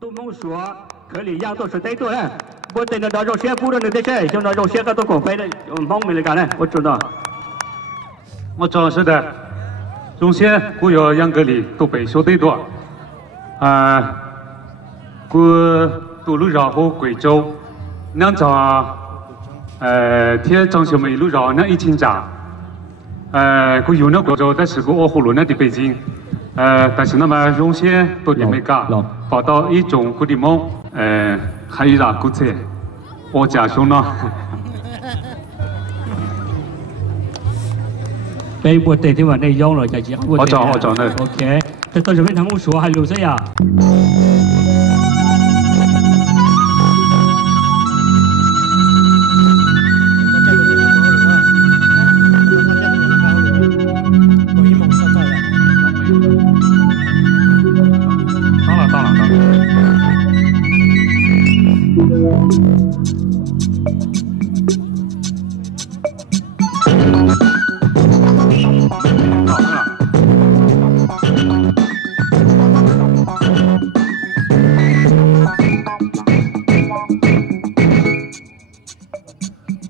都蒙说可里样都是对的嘞，我等着到肉蟹铺的那些，就那肉蟹个都过飞的，蒙没来干嘞，我知道。我知道是的，肉蟹古有养格里都被修对多，古都路绕后贵州，两张贴张小梅路绕那1000家，古有那贵州，但是古我葫芦那的北京。 但是那么肉蟹都的没干，跑到一种古的梦，还有啥古菜，我家兄呢？被我得的话那用了再讲。我找那。OK， 这到时候他们说还留着呀。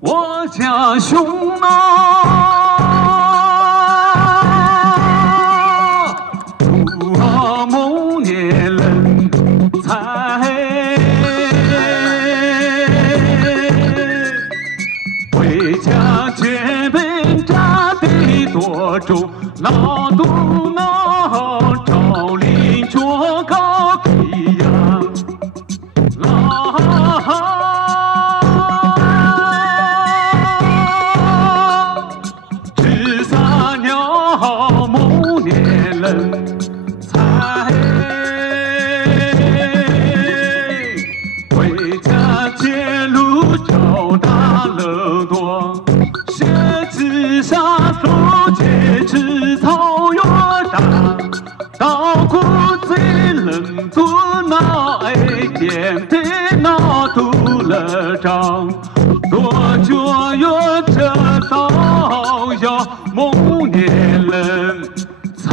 我家兄啊，我某年人才，回家接本家得多重，老肚脑朝林脚高皮呀，多久有这道要某年人才，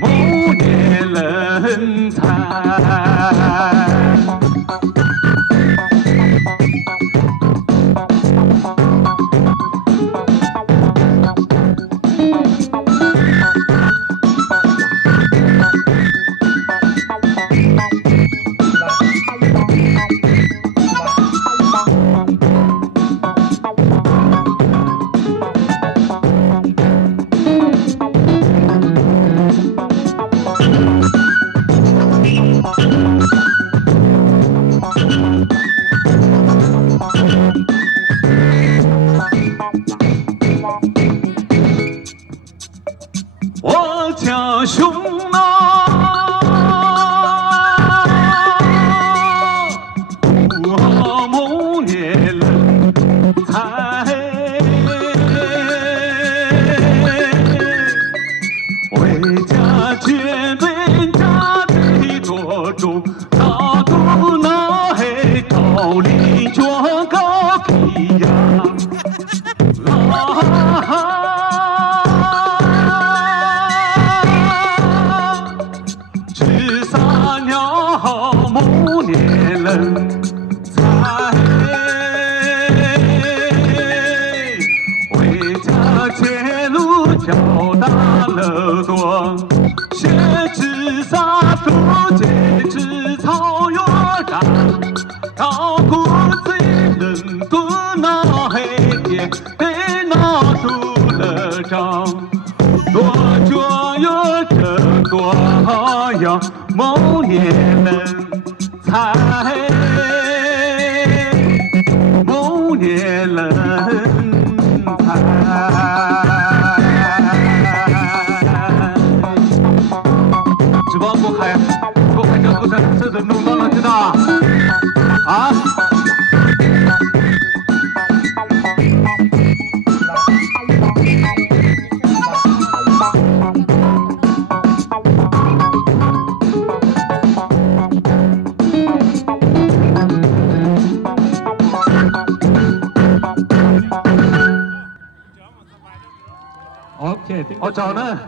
某年人才。我家兄啊，我某年人才，回家接本家得多重，大肚那黑高林脚高皮呀，某年人才，回家街路较大了多，鞋子啥都结枝草原上，到谷子人多那黑夜得那住了张，多久有这多呀某年人。 才某年人才，只保不海这不是这是弄到了知道啊？ OK， 我找呢。